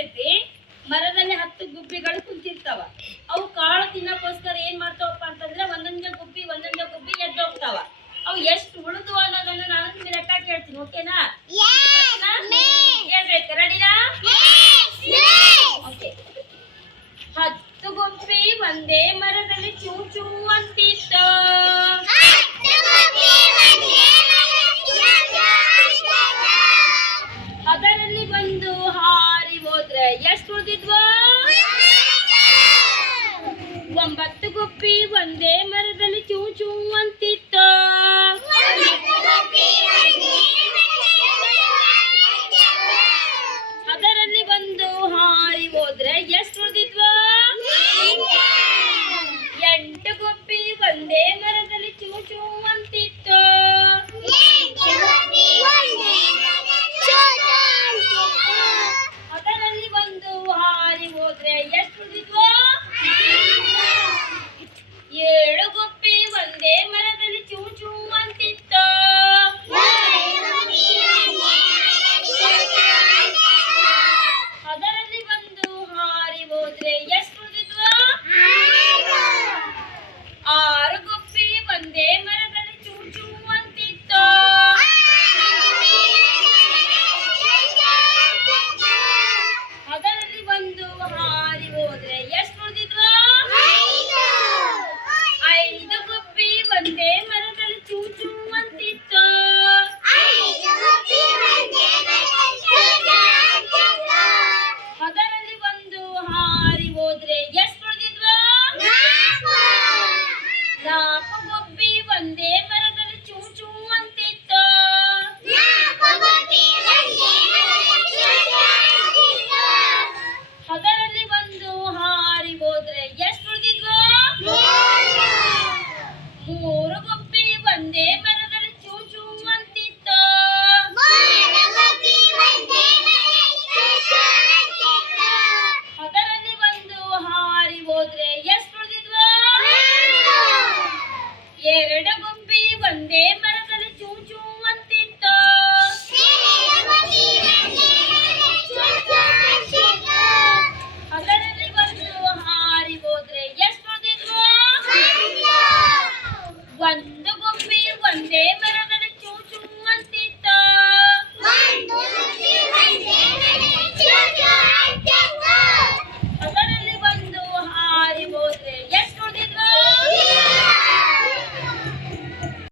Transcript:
ಏನಾಗ್ತೈತಿ, ಮರದಲ್ಲಿ 10 ಗುಬ್ಬಿಗಳು ಕುಂತಿರ್ತಾವ. ಅವು ಕಾಳು ತಿನ್ನಕ್ಕೋಸ್ಕರ ಏನ್ ಮಾಡ್ತಾವಪ್ಪ ಅಂತಂದ್ರೆ ಒಂದೊಂದೇ ಗುಬ್ಬಿ ಎದ್ದು ಹೋಗ್ತಾವ. ಅವು ಎಷ್ಟು ಉಳಿದು ಅನ್ನೋದನ್ನ ನಾನು ನಿಮ್ಗೆ ಲೆಕ್ಕ ಕೇಳ್ತೀನಿ. ಓಕೆನಾ? ಹೇಳ್ಬೇಕು. ರೆಡಿನಾ? ಓಕೆ. 10 ಗುಬ್ಬಿ ಒಂದೇ ಮರದಲ್ಲಿ ಚೂ ಚೂ ಅಂತಿತ್ತು. ಅದರಲ್ಲಿ ಒಂದು ಹಾರಿ ಹೋದ್ರೆ ಎಷ್ಟು ಉಳಿದಿದ್ವು? 9 ಗುಬ್ಬಿ ಒಂದೇ ಮರದಲ್ಲಿ ಚೂ ಚೂ ಅಂತಿತ್ತು.